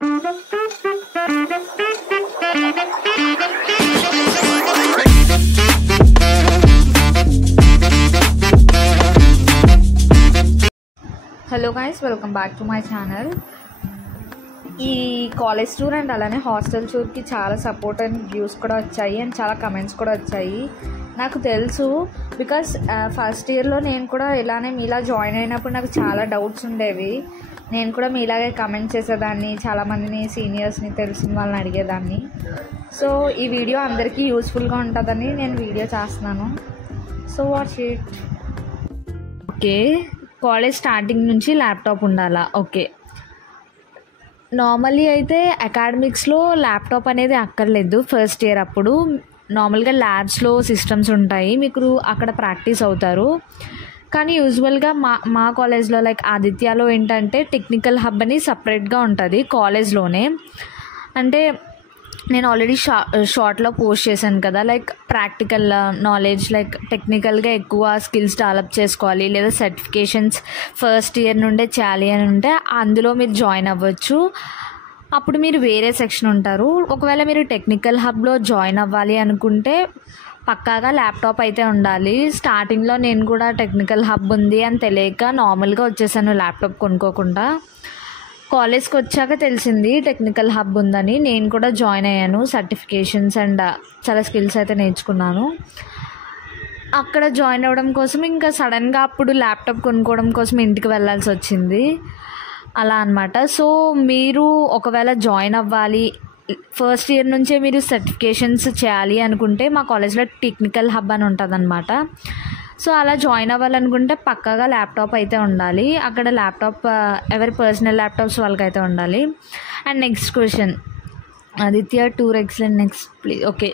Hello guys, welcome back to my channel. ఈ college tour and అలానే hostel టూర్కి చాలా సపోర్ట్ అండ్ వ్యూస్ కూడా వచ్చాయి అండ్ చాలా కమెంట్స్ కూడా వచ్చాయి. నాకు తెలుసు, బికాస్ ఫస్ట్ ఇయర్లో నేను కూడా ఇలానే మీలా జాయిన్ అయినప్పుడు నాకు చాలా డౌట్స్ ఉండేవి. నేను కూడా మీలాగే కమెంట్ చేసేదాన్ని, చాలామందిని సీనియర్స్ని తెలిసిన వాళ్ళని అడిగేదాన్ని. సో ఈ వీడియో అందరికీ యూస్ఫుల్గా ఉంటుందని నేను వీడియో చేస్తున్నాను. So what's it. Okay, college starting నుంచి ల్యాప్టాప్ ఉండాలా? ఓకే, నార్మల్లీ అయితే అకాడమిక్స్లో ల్యాప్టాప్ అనేది అక్కర్లేదు. ఫస్ట్ ఇయర్ అప్పుడు నార్మల్గా ల్యాబ్స్లో సిస్టమ్స్ ఉంటాయి, మీకు అక్కడ ప్రాక్టీస్ అవుతారు. కానీ యూజువల్గా మా కాలేజ్లో లైక్ ఆదిత్యలో ఏంటంటే టెక్నికల్ హబ్ అని సపరేట్గా ఉంటుంది కాలేజ్లోనే. అంటే నేను ఆల్రెడీ షార్ట్లో పోస్ట్ చేశాను కదా, లైక్ ప్రాక్టికల్ నాలెడ్జ్, లైక్ టెక్నికల్గా ఎక్కువ స్కిల్స్ డెవలప్ చేసుకోవాలి లేదా సర్టిఫికేషన్స్ ఫస్ట్ ఇయర్ నుండే చేయాలి అని ఉంటే అందులో మీరు జాయిన్ అవ్వచ్చు. అప్పుడు మీరు వేరే సెక్షన్ ఉంటారు. ఒకవేళ మీరు టెక్నికల్ హబ్లో జాయిన్ అవ్వాలి అనుకుంటే పక్కాగా ల్యాప్టాప్ అయితే ఉండాలి. స్టార్టింగ్లో నేను కూడా టెక్నికల్ హబ్ ఉంది అని తెలియక నార్మల్గా వచ్చేసాను ల్యాప్టాప్ కొనుక్కోకుండా. కాలేజ్కి వచ్చాక తెలిసింది టెక్నికల్ హబ్ ఉందని. నేను కూడా జాయిన్ అయ్యాను, సర్టిఫికేషన్స్ అండ్ చాలా స్కిల్స్ అయితే నేర్చుకున్నాను. అక్కడ జాయిన్ అవ్వడం కోసం ఇంకా సడన్గా అప్పుడు ల్యాప్టాప్ కొనుక్కోవడం కోసం ఇంటికి వెళ్ళాల్సి వచ్చింది, అలా అనమాట. సో మీరు ఒకవేళ జాయిన్ అవ్వాలి, ఫస్ట్ ఇయర్ నుంచే మీరు సర్టిఫికేషన్స్ చేయాలి అనుకుంటే మా కాలేజ్లో టెక్నికల్ హబ్ అని ఉంటుంది అనమాట. సో అలా జాయిన్ అవ్వాలనుకుంటే పక్కాగా ల్యాప్టాప్ అయితే ఉండాలి. అక్కడ ల్యాప్టాప్ ఎవరి పర్సనల్ ల్యాప్టాప్స్ వాళ్ళకైతే ఉండాలి. And next question, Aditya tour excellent, next please. Okay,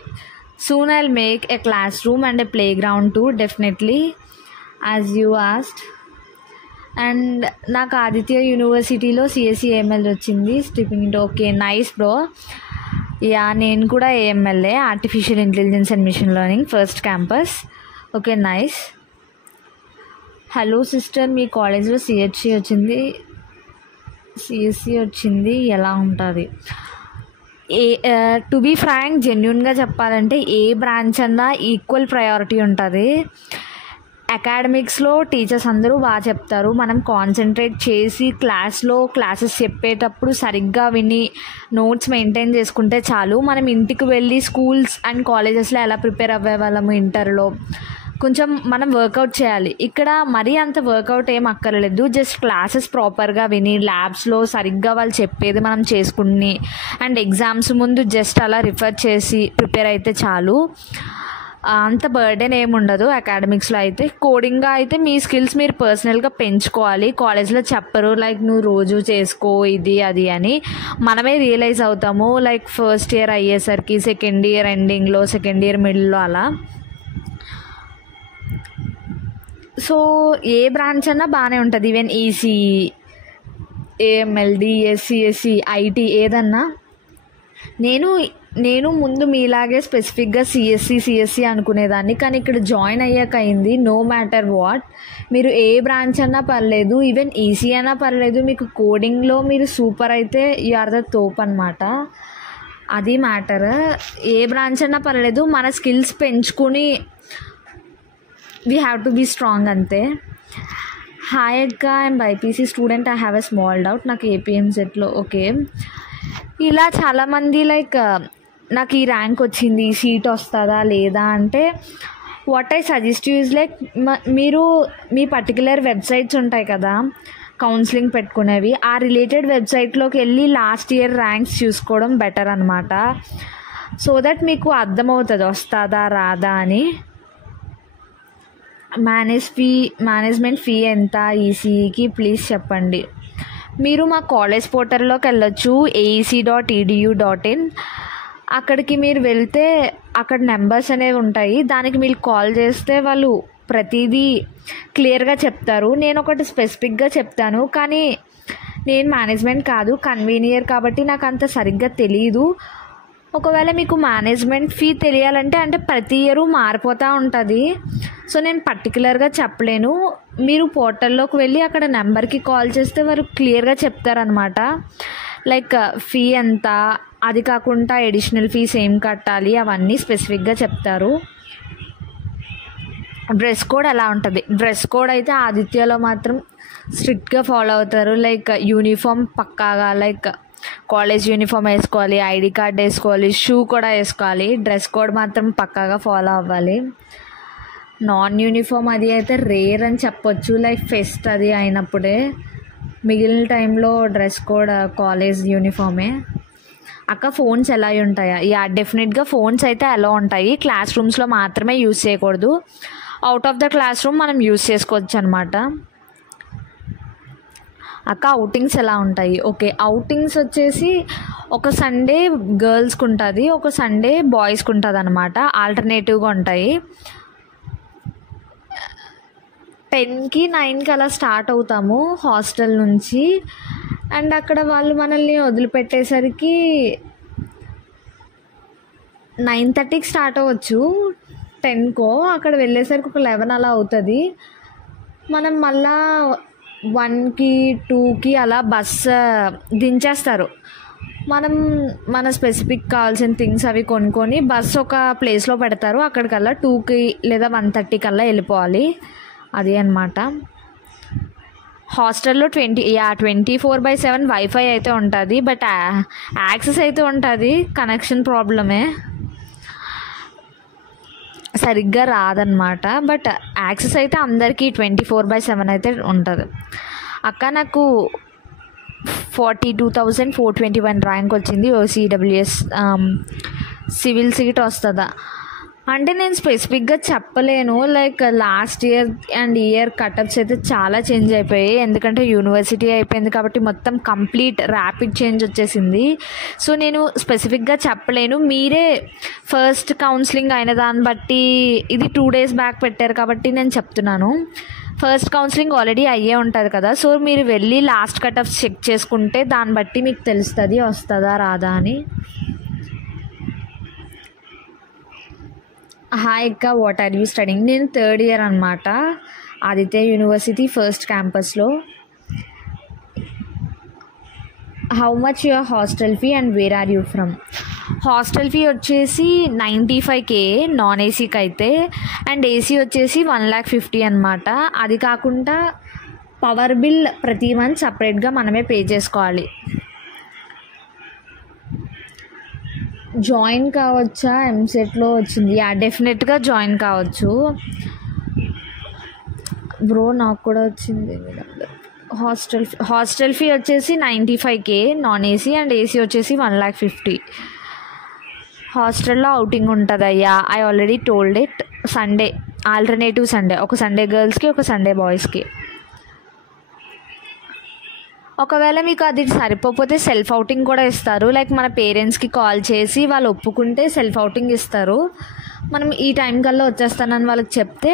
soon I'll make a classroom and a playground tour definitely as you asked. And నాకు ఆదిత్య యూనివర్సిటీలో సిఎస్సి ఏఎంఎల్ వచ్చింది, stepping into. Okay, nice bro. Yeah, నేను కూడా ఏఎంఎల్ఏ, artificial intelligence and machine learning, first campus. Okay, nice. Hello sister, మీ కాలేజ్లో CSC వచ్చింది, ఎలా ఉంటుంది? టు బీ ఫ్రాంక్, జెన్యున్గా చెప్పాలంటే ఏ బ్రాంచ్ అన్నా ఈక్వల్ ప్రయారిటీ ఉంటుంది. అకాడమిక్స్లో టీచర్స్ అందరూ బాగా చెప్తారు, మనం కాన్సన్ట్రేట్ చేసి క్లాసెస్ చెప్పేటప్పుడు సరిగ్గా విని నోట్స్ మెయింటైన్ చేసుకుంటే చాలు. మనం ఇంటికి వెళ్ళి స్కూల్స్ అండ్ కాలేజెస్లో ఎలా ప్రిపేర్ అవ్వే వాళ్ళము ఇంటర్లో కొంచెం మనం వర్కౌట్ చేయాలి. ఇక్కడ మరీ అంత వర్కౌట్ ఏం అక్కర్లేదు, జస్ట్ క్లాసెస్ ప్రాపర్గా విని ల్యాబ్స్లో సరిగ్గా వాళ్ళు చెప్పేది మనం చేసుకుని అండ్ ఎగ్జామ్స్ ముందు జస్ట్ అలా రిఫర్ చేసి ప్రిపేర్ అయితే చాలు. అంత బర్డెన్ ఏముండదు అకాడమిక్స్లో అయితే. కోడింగ్గా అయితే మీ స్కిల్స్ మీరు పర్సనల్గా పెంచుకోవాలి, కాలేజ్లో చెప్పరు లైక్ నువ్వు రోజు చేసుకో ఇది అది అని. మనమే రియలైజ్ అవుతాము లైక్ ఫస్ట్ ఇయర్ అయ్యేసరికి, సెకండ్ ఇయర్ ఎండింగ్లో, సెకండ్ ఇయర్ మిడిల్లో అలా. సో ఏ బ్రాంచ్ అన్నా బాగానే ఉంటుంది, ఈవెన్ ఈసీఈ, ఏఎంఎల్, డిఎస్సిఎస్సి, ఐటీ ఏదన్నా. నేను ముందు మీలాగే స్పెసిఫిక్గా సిఎస్సి అనుకునేదాన్ని, కానీ ఇక్కడ జాయిన్ అయ్యాక అయింది నో మ్యాటర్ వాట్, మీరు ఏ బ్రాంచ్ అన్నా పర్లేదు, ఈవెన్ ఈసీ అన్నా పర్లేదు, మీకు కోడింగ్లో మీరు సూపర్ అయితే యు ఆర్ ద తోప్ అనమాట. అది మ్యాటర్. ఏ బ్రాంచ్ అన్నా పర్లేదు, మన స్కిల్స్ పెంచుకుని we have to be strong అంతే. హాయ్ అక్క, I'm BiPC student, I have a small doubt. నాకు ఏపీఎంసెట్లో. ఓకే, ఇలా చాలామంది లైక్ నాకు ఈ ర్యాంక్ వచ్చింది, ఈ సీట్ వస్తుందా లేదా అంటే what I suggest use like మీరు మీ పర్టికులర్ వెబ్సైట్స్ ఉంటాయి కదా కౌన్సిలింగ్ పెట్టుకునేవి, ఆ రిలేటెడ్ వెబ్సైట్లోకి వెళ్ళి లాస్ట్ ఇయర్ ర్యాంక్స్ చూసుకోవడం బెటర్ అనమాట. సో దట్ మీకు అర్థమవుతుంది వస్తుందా రాదా అని. మేనేజ్మెంట్ ఫీ ఎంత ఈసీఈకి ప్లీజ్ చెప్పండి. మీరు మా కాలేజ్ పోర్టల్లోకి వెళ్ళొచ్చు, aec.edu.in. అక్కడికి మీరు వెళ్తే అక్కడ నెంబర్స్ అనేవి ఉంటాయి, దానికి మీరు కాల్ చేస్తే వాళ్ళు ప్రతిదీ క్లియర్గా చెప్తారు. నేను ఒకటి స్పెసిఫిక్గా చెప్తాను, కానీ నేను మేనేజ్మెంట్ కాదు, కన్వీనియర్ కాబట్టి నాకు అంత సరిగ్గా తెలియదు. ఒకవేళ మీకు మేనేజ్మెంట్ ఫీ తెలియాలంటే అంటే ప్రతి ఇయర్ మారిపోతూ ఉంటుంది, సో నేను పర్టికులర్గా చెప్పలేను. మీరు పోర్టల్లోకి వెళ్ళి అక్కడ నెంబర్కి కాల్ చేస్తే వారు క్లియర్గా చెప్తారనమాట. లైక్ ఫీ ఎంత, అది కాకుండా అడిషనల్ ఫీస్ ఏం కట్టాలి అవన్నీ స్పెసిఫిక్గా చెప్తారు. డ్రెస్ కోడ్ ఎలా ఉంటుంది, డ్రెస్ కోడ్ అయితే ఆదిత్యలో మాత్రం స్ట్రిక్ట్గా ఫాలో అవుతారు. లైక్ యూనిఫామ్ పక్కాగా, లైక్ కాలేజ్ యూనిఫామ్ వేసుకోవాలి, ఐడి కార్డ్ వేసుకోవాలి, షూ కూడా వేసుకోవాలి. డ్రెస్ కోడ్ మాత్రం పక్కాగా ఫాలో అవ్వాలి. నాన్ యూనిఫామ్ అది అయితే రేర్ అని చెప్పొచ్చు, లైక్ ఫెస్ట్ అది అయినప్పుడే. మిగిలిన టైంలో డ్రెస్ కోడ్ కాలేజ్ యూనిఫామే. అక్క ఫోన్స్ ఎలా ఉంటాయా? యా, డెఫినెట్గా ఫోన్స్ అయితే ఎలా ఉంటాయి. క్లాస్ రూమ్స్లో మాత్రమే యూజ్ చేయకూడదు, out of the class room మనం యూజ్ చేసుకోవచ్చు అనమాట. అక్క అవుటింగ్స్ ఎలా ఉంటాయి? ఓకే, అవుటింగ్స్ వచ్చేసి ఒక సండే గర్ల్స్కి ఉంటుంది, ఒక సండే బాయ్స్కి ఉంటుంది అనమాట. ఆల్టర్నేటివ్గా ఉంటాయి. 10కి 9కి అలా స్టార్ట్ అవుతాము హాస్టల్ నుంచి. అండ్ అక్కడ వాళ్ళు మనల్ని వదిలిపెట్టేసరికి 9:30కి స్టార్ట్ అవ్వచ్చు. 10కో అక్కడ వెళ్ళేసరికి ఒక 11 అలా అవుతుంది. మనం మళ్ళా 1కి 2కి అలా బస్సు దించేస్తారు. మనం మన స్పెసిఫిక్ కావాల్సిన థింగ్స్ అవి కొనుక్కొని బస్సు ఒక ప్లేస్లో పెడతారు, అక్కడికల్లా 2కి లేదా 1:30 కల్లా వెళ్ళిపోవాలి. అది అన్నమాట. హాస్టల్లో 24/7 వైఫై అయితే ఉంటుంది, బట్ యాక్సెస్ అయితే ఉంటుంది. కనెక్షన్ ప్రాబ్లమే, సరిగ్గా రాదన్నమాట. బట్ యాక్సెస్ అయితే అందరికీ 24/7 అయితే ఉంటుంది. అక్క నాకు 42,421 ర్యాంక్ వచ్చింది. ఓసీడబ్ల్యూఎస్ సివిల్ సీట్ వస్తుందా అంటే నేను స్పెసిఫిక్గా చెప్పలేను. Like last year and year cutoffs అయితే చాలా చేంజ్ అయిపోయాయి, ఎందుకంటే యూనివర్సిటీ అయిపోయింది కాబట్టి మొత్తం కంప్లీట్ ర్యాపిడ్ చేంజ్ వచ్చేసింది. సో నేను స్పెసిఫిక్గా చెప్పలేను. మీరే ఫస్ట్ కౌన్సిలింగ్ అయిన దాన్ని బట్టి, ఇది 2 days బ్యాక్ పెట్టారు కాబట్టి నేను చెప్తున్నాను. ఫస్ట్ కౌన్సిలింగ్ ఆల్రెడీ అయ్యే ఉంటుంది కదా, సో మీరు వెళ్ళి లాస్ట్ కటప్స్ చెక్ చేసుకుంటే దాన్ని బట్టి మీకు తెలుస్తుంది వస్తుందా రాదా అని. హాయ్ అక్క, వాట్ ఆర్ యూ స్టడింగ్? నేను 3rd year అనమాట, ఆదిత్య యూనివర్సిటీ ఫస్ట్ క్యాంపస్లో. How much your hostel fee and where are you from? Hostel fee వచ్చేసి 95K నాన్ ఏసీకి అయితే, అండ్ ఏసీ వచ్చేసి 1,50,000 అనమాట. అది కాకుండా పవర్ బిల్ ప్రతి మంత్ సపరేట్గా మనమే పే చేసుకోవాలి. జాయిన్ కావచ్చా? ఎంసెట్లో వచ్చింది. యా, డెఫినెట్గా జాయిన్ కావచ్చు బ్రో, నాకు కూడా వచ్చింది. హాస్టల్ ఫీ వచ్చేసి 95K non AC, and AC వచ్చేసి 1,50,000. హాస్టల్లో అవుటింగ్ ఉంటుంది అయ్యా, I already told it. Sunday alternative Sunday, ఒక సండే గర్ల్స్కి ఒక సండే బాయ్స్కి. ఒకవేళ మీకు అది సరిపోతే సెల్ఫ్ అవుటింగ్ కూడా ఇస్తారు. లైక్ మన పేరెంట్స్కి కాల్ చేసి వాళ్ళు ఒప్పుకుంటే సెల్ఫ్ అవుటింగ్ ఇస్తారు. మనం ఈ టైం కల్లా వచ్చేస్తానని వాళ్ళకి చెప్తే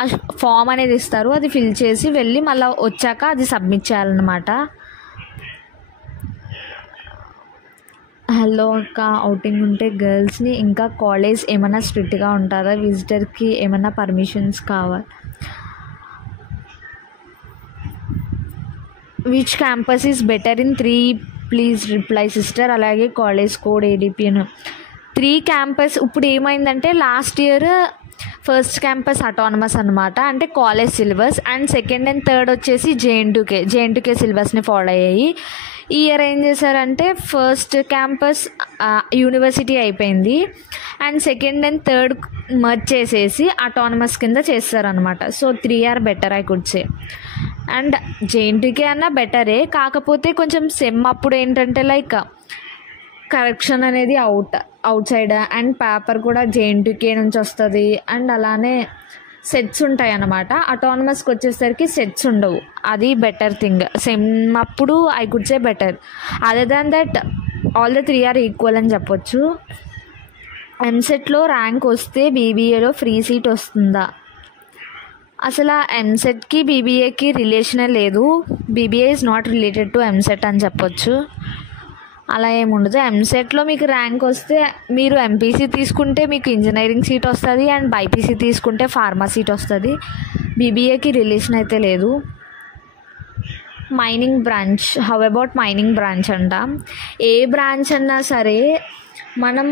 ఆ ఫామ్ అనేది ఇస్తారు, అది ఫిల్ చేసి వెళ్ళి మళ్ళీ వచ్చాక అది సబ్మిట్ చేయాలన్నమాట. హలో అక్క, అవుటింగ్ ఉంటే గర్ల్స్ని ఇంకా కాలేజ్ ఏమైనా స్ట్రిక్ట్గా ఉంటుందా? విజిటర్కి ఏమైనా పర్మిషన్స్ కావాలి? Which campus is better in 3 please reply sister. అలాగే కాలేజ్ కోడ్ ADPను 3 క్యాంపస్. ఇప్పుడు ఏమైందంటే last year first campus autonomous అనమాట, అంటే college syllabus, and 2nd and 3rd వచ్చేసి JNTK సిలబస్ని ఫాలో అయ్యాయి. ఈ ఇయర్ ఏం చేశారంటే ఫస్ట్ క్యాంపస్ యూనివర్సిటీ అయిపోయింది, and 2nd and 3rd merge చేసేసి అటానమస్ కింద చేస్తారనమాట. So 3 are better I could say. And JNTK అన్న బెటరే, కాకపోతే కొంచెం సెమ్ అప్పుడు ఏంటంటే లైక్ కరెక్షన్ అనేది అవుట్ సైడ్, అండ్ పేపర్ కూడా JNTK నుంచి వస్తుంది, అండ్ అలానే సెట్స్ ఉంటాయి అన్నమాట. అటానమస్కి వచ్చేసరికి సెట్స్ ఉండవు, అది బెటర్ థింగ్. సెమ్ అప్పుడు I could say better. Other than that all the 3 are equal అని చెప్పొచ్చు. ఎంసెట్లో ర్యాంక్ వస్తే BBAలో ఫ్రీ సీట్ వస్తుందా? అసలు ఎంసెట్కి BBAకి రిలేషనే లేదు. BBA is not related to EAMCET అని చెప్పొచ్చు. అలా ఏముండదు. ఎంసెట్లో మీకు ర్యాంక్ వస్తే మీరు MPC తీసుకుంటే మీకు ఇంజనీరింగ్ సీట్ వస్తుంది, అండ్ BPC తీసుకుంటే ఫార్మా సీట్ వస్తుంది. BBAకి రిలేషన్ అయితే లేదు. Mining branch. How about mining branch అంట. ఏ బ్రాంచ్ అన్నా సరే మనం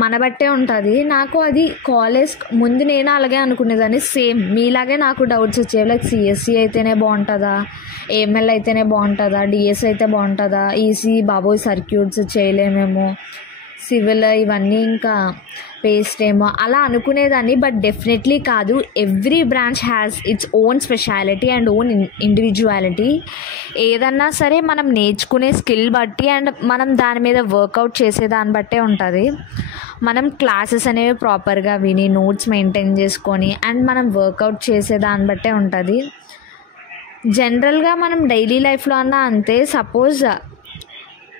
మన బట్టే ఉంటుంది. నాకు అది కాలేజ్ ముందు నేను అలాగే అనుకునేదాన్ని, సేమ్ మీలాగే నాకు డౌట్స్ వచ్చేవి. లైక్ సిఎస్సి అయితేనే బాగుంటుందా, ఏఎంఎల్ అయితేనే బాగుంటుందా, డిఎస్ అయితే బాగుంటుందా, ఈసీ బాబోయ్ సర్క్యూట్స్ చేయలేమేమో, సివిల్ ఇవన్నీ ఇంకా పేస్ట్ ఏమో అలా అనుకునేదాన్ని. బట్ డెఫినెట్లీ కాదు. Every branch has its own speciality and own individuality. ఏదన్నా సరే మనం నేర్చుకునే స్కిల్ బట్టి అండ్ మనం దాని మీద వర్కౌట్ చేసే దాన్ని బట్టే ఉంటుంది. మనం క్లాసెస్ అనేవి ప్రాపర్గా విని నోట్స్ మెయింటైన్ చేసుకొని అండ్ మనం వర్కౌట్ చేసే దాన్ని బట్టే ఉంటుంది. జనరల్గా మనం డైలీ లైఫ్లో అన్నా అంతే. సపోజ్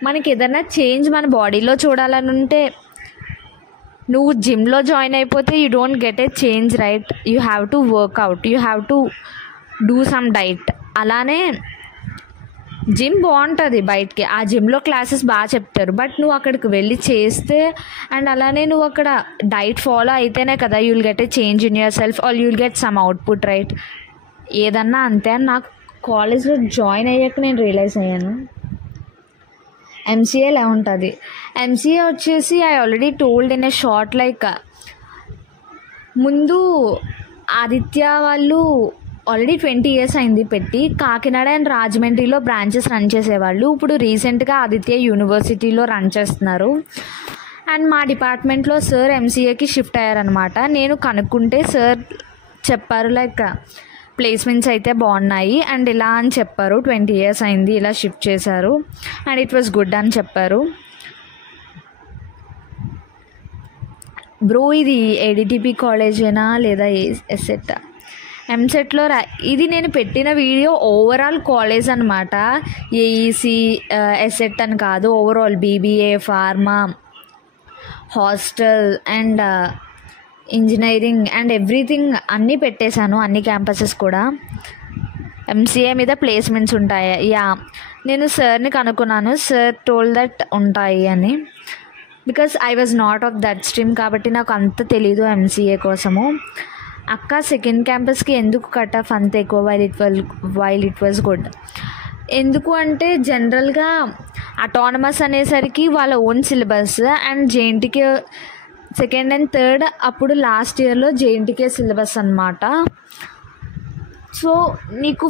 మనకి ఏదైనా చేంజ్ మన బాడీలో చూడాలని ఉంటే నువ్వు జిమ్లో జాయిన్ అయిపోతే you don't get a change, right? You have to workout, you have to do some diet. అలానే జిమ్ బాగుంటుంది బయటికి, ఆ జిమ్లో క్లాసెస్ బాగా చెప్తారు, బట్ నువ్వు అక్కడికి వెళ్ళి చేస్తే అండ్ అలానే నువ్వు అక్కడ డైట్ ఫాలో అయితేనే కదా you will get a change in your self or you will get some output, right? ఏదన్నా అంతే. అని నాకు కాలేజ్లో జాయిన్ అయ్యాక నేను రియలైజ్ అయ్యాను. ఎంసీఏ ఎలా ఉంటుంది. ఎంసీఏ వచ్చేసి I already told in a short, like ముందు ఆదిత్య వాళ్ళు ఆల్రెడీ 20 years అయింది పెట్టి, కాకినాడ అండ్ రాజమండ్రిలో బ్రాంచెస్ రన్ చేసేవాళ్ళు. ఇప్పుడు రీసెంట్గా ఆదిత్య యూనివర్సిటీలో రన్ చేస్తున్నారు. అండ్ మా డిపార్ట్మెంట్లో సార్ ఎంసీఏకి షిఫ్ట్ అయ్యారనమాట. నేను కనుక్కుంటే సార్ చెప్పారు లైక్ ప్లేస్మెంట్స్ అయితే బాగున్నాయి అండ్ ఇలా అని చెప్పారు. 20 years అయింది ఇలా షిఫ్ట్ చేశారు అండ్ ఇట్ వాస్ గుడ్ అని చెప్పారు. బ్రో ఇది ఏడిటిపి కాలేజేనా లేదా ఎస్సెట్? ఎంసెట్లో ఇది నేను పెట్టిన వీడియో ఓవరాల్ కాలేజ్ అనమాట. ఏఈసి ఎస్సెట్ అని కాదు, overall BBA, pharma, hostel and engineering and everything అన్నీ పెట్టేశాను, అన్ని క్యాంపసెస్ కూడా. ఎంసీఏ మీద ప్లేస్మెంట్స్ ఉంటాయి. యా, నేను సార్ని కనుక్కున్నాను. సార్ టోల్ దట్ ఉంటాయి అని. Because I was not of that stream కాబట్టి నాకు అంత తెలీదు ఎంసీఏ కోసము. అక్క సెకండ్ క్యాంపస్కి ఎందుకు కట్ ఆఫ్ అంత ఎక్కువ వైల్ ఇట్ వాజ్ గుడ్? ఎందుకు అంటే జనరల్గా అటానమస్ అనేసరికి వాళ్ళ own syllabus and JNTK second and third అప్పుడు లాస్ట్ ఇయర్లో జేఎన్టీకే సిలబస్ అనమాట. సో నీకు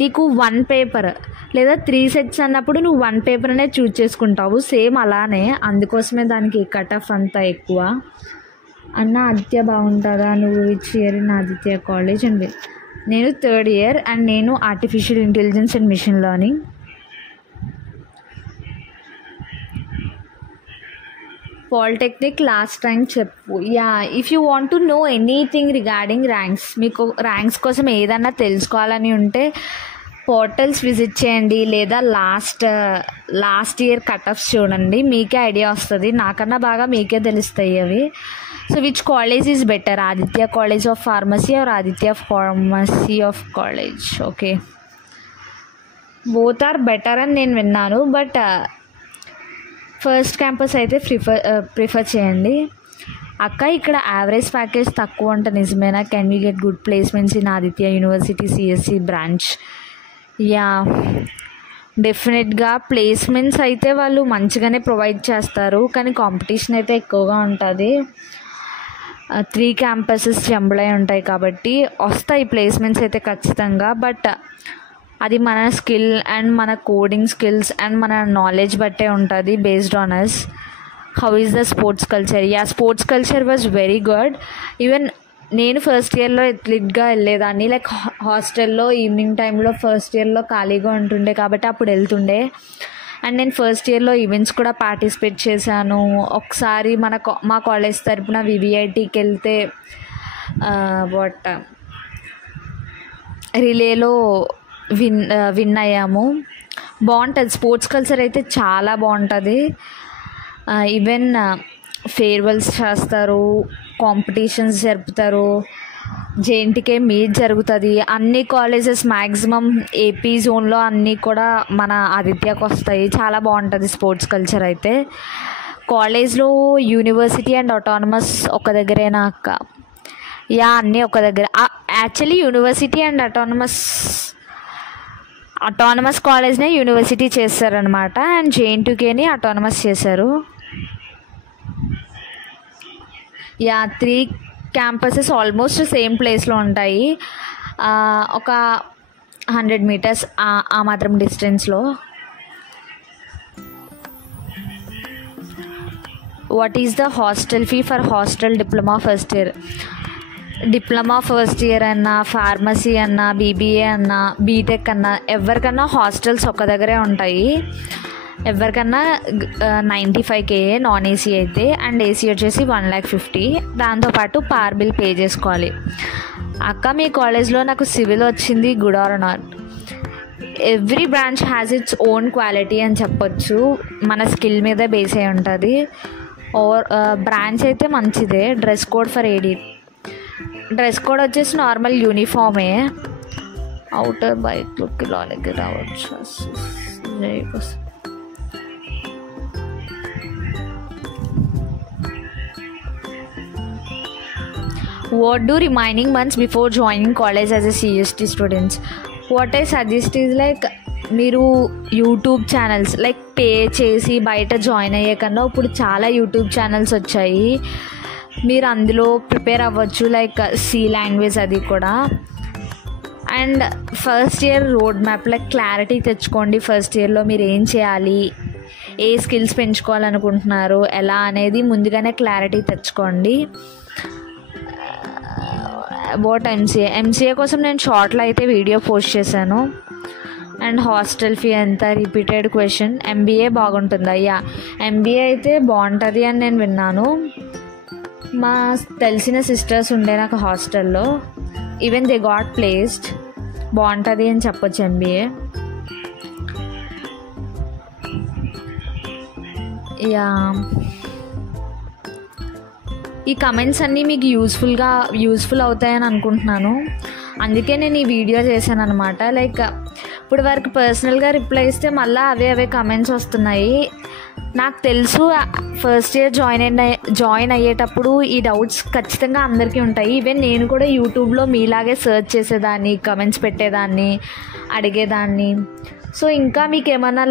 నీకు 1 పేపర్ లేదా 3 sets అన్నప్పుడు నువ్వు 1 పేపర్ అనేది చూజ్ చేసుకుంటావు. సేమ్ అలానే, అందుకోసమే దానికి కట్ ఆఫ్ అంతా ఎక్కువ. అన్న ఆదిత్య బాగుంటుందా? నువ్వు which year in Aditya college? అండి నేను 3rd year అండ్ నేను artificial intelligence and machine learning. Polytechnic last time చెప్పు. Yeah, if you want to know anything regarding ranks, మీకు ర్యాంక్స్ కోసం ఏదన్నా తెలుసుకోవాలని ఉంటే పోర్టల్స్ విజిట్ చేయండి లేదా లాస్ట్ ఇయర్ కట్ ఆఫ్స్ చూడండి, మీకే ఐడియా వస్తుంది. నాకన్నా బాగా మీకే తెలుస్తాయి అవి. So which college is better, Aditya college of pharmacy or Aditya pharmacy of college? Okay, both are better అని నేను విన్నాను. బట్ ఫస్ట్ క్యాంపస్ అయితే ప్రిఫర్ చేయండి. అక్క ఇక్కడ యావరేజ్ ప్యాకేజ్ తక్కువ అంటే నిజమేనా? Can we get good placements in Aditya university CSC branch? Yeah, డెఫినెట్గా ప్లేస్మెంట్స్ అయితే వాళ్ళు మంచిగానే ప్రొవైడ్ చేస్తారు, కానీ కాంపిటీషన్ అయితే ఎక్కువగా ఉంటుంది. 3 campuses జంబులై ఉంటాయి కాబట్టి వస్తాయి ప్లేస్మెంట్స్ అయితే ఖచ్చితంగా. బట్ అది మన స్కిల్ అండ్ మన కోడింగ్ స్కిల్స్ అండ్ మన నాలెడ్జ్ బట్టే ఉంటుంది. Based on us. How is the sports culture? Yeah, sports culture was very good. Even నేను ఫస్ట్ ఇయర్లో ఎథ్లీట్గా వెళ్ళేదాన్ని. లైక్ హాస్టల్లో ఈవినింగ్ టైంలో ఫస్ట్ ఇయర్లో ఖాళీగా ఉంటుండే కాబట్టి అప్పుడు వెళ్తుండే. అండ్ నేను ఫస్ట్ ఇయర్లో ఈవెంట్స్ కూడా పార్టిసిపేట్ చేశాను. ఒకసారి మా కాలేజ్ తరపున వివిఐటీకి వెళ్తే రిలేలో విన్ అయ్యాము. బాగుంటుంది స్పోర్ట్స్ కల్చర్ అయితే, చాలా బాగుంటుంది. ఈవెన్ ఫేర్వెల్స్ చేస్తారు, కాంపిటీషన్స్ జరుపుతారు, జేఎన్టీకే మీట్ జరుగుతుంది. అన్ని కాలేజెస్ మ్యాక్సిమం ఏపీ జోన్లో అన్నీ కూడా మన ఆదిత్యకు వస్తాయి. చాలా బాగుంటుంది స్పోర్ట్స్ కల్చర్ అయితే. కాలేజ్లో యూనివర్సిటీ అండ్ ఆటానమస్ ఒక దగ్గరేనా అక్క? యా, అన్నీ ఒక దగ్గర. Actually university and autonomous autonomous కాలేజ్నే యూనివర్సిటీ చేస్తారనమాట. అండ్ JN2Kని అటానమస్ చేశారు. యా 3 క్యాంపసెస్ ఆల్మోస్ట్ సేమ్ ప్లేస్లో ఉంటాయి, ఒక 100 మీటర్స్ ఆ మాత్రం డిస్టెన్స్లో. What is the hostel fee for hostel diploma first year? Diploma first year అన్నా, ఫార్మసీ అన్నా, BBA అన్నా, బీటెక్ అన్నా ఎవరికన్నా హాస్టల్స్ ఒక్క దగ్గరే ఉంటాయి. ఎవరికన్నా 95K నాన్ AC అయితే, అండ్ AC వచ్చేసి 1,50,000. దాంతోపాటు పార్ బిల్ పే చేసుకోవాలి. అక్క మీ కాలేజ్లో నాకు సివిల్ వచ్చింది, good or not? Every branch has its own quality అని చెప్పొచ్చు. మన స్కిల్ మీద బేస్ అయి ఉంటుంది. బ్రాంచ్ అయితే మంచిదే. Dress code for AD, dress code వచ్చేసి నార్మల్ యూనిఫామే. అవుటర్ బైక్లోకి లోనికి రావచ్చు. What do remaining months before joining college as a CST students? What I suggest is మీరు యూట్యూబ్ ఛానల్స్ పే చేసి బయట జాయిన్ అయ్యే కన్నా ఇప్పుడు చాలా యూట్యూబ్ ఛానల్స్ వచ్చాయి. మీరు అందులో ప్రిపేర్ అవ్వచ్చు, C లాంగ్వేజ్ అది కూడా. And first year road map clarity తెచ్చుకోండి. ఫస్ట్ ఇయర్లో మీరు ఏం చేయాలి, ఏ స్కిల్స్ పెంచుకోవాలనుకుంటున్నారు, ఎలా అనేది ముందుగానే క్లారిటీ తెచ్చుకోండి. అబౌట్ ఎంసీఏ కోసం నేను షార్ట్లో అయితే వీడియో పోస్ట్ చేశాను. అండ్ హాస్టల్ ఫీ ఎంత, రిపీటెడ్ క్వశ్చన్. MBA బాగుంటుంది. అయ్యా MBA అయితే బాగుంటుంది అని నేను విన్నాను. మా తెలిసిన సిస్టర్స్ ఉండే నాకు హాస్టల్లో, ఈవెన్ దే గాట్ ప్లేస్డ్. బాగుంటుంది అని చెప్పొచ్చు MBA. యా ఈ కమెంట్స్ అన్నీ మీకు యూస్ఫుల్ అవుతాయని అనుకుంటున్నాను. అందుకే నేను ఈ వీడియో చేశాను అనమాట. ఇప్పుడు వరకు పర్సనల్గా రిప్లై ఇస్తే మళ్ళీ అవే కమెంట్స్ వస్తున్నాయి. నాకు తెలుసు ఫస్ట్ ఇయర్ జాయిన్ అయ్యేటప్పుడు ఈ డౌట్స్ ఖచ్చితంగా అందరికీ ఉంటాయి. ఈవెన్ నేను కూడా యూట్యూబ్లో మీలాగే సెర్చ్ చేసేదాన్ని, కమెంట్స్ పెట్టేదాన్ని, అడిగేదాన్ని. సో ఇంకా మీకు ఏమన్నా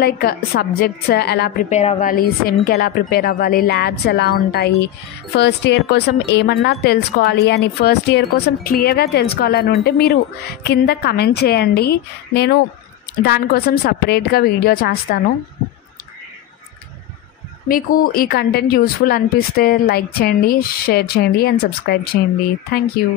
సబ్జెక్ట్స్ ఎలా ప్రిపేర్ అవ్వాలి, సెమ్కి ఎలా ప్రిపేర్ అవ్వాలి, ల్యాబ్స్ ఎలా ఉంటాయి, ఫస్ట్ ఇయర్ కోసం ఏమన్నా తెలుసుకోవాలి అని, ఫస్ట్ ఇయర్ కోసం క్లియర్గా తెలుసుకోవాలని ఉంటే మీరు కింద కమెంట్ చేయండి. నేను దానికోసం సపరేట్గా వీడియో చేస్తాను. మీకు ఈ కంటెంట్ యూస్ఫుల్ అనిపిస్తే లైక్ చేయండి, షేర్ చేయండి అండ్ సబ్స్క్రైబ్ చేయండి. Thank you.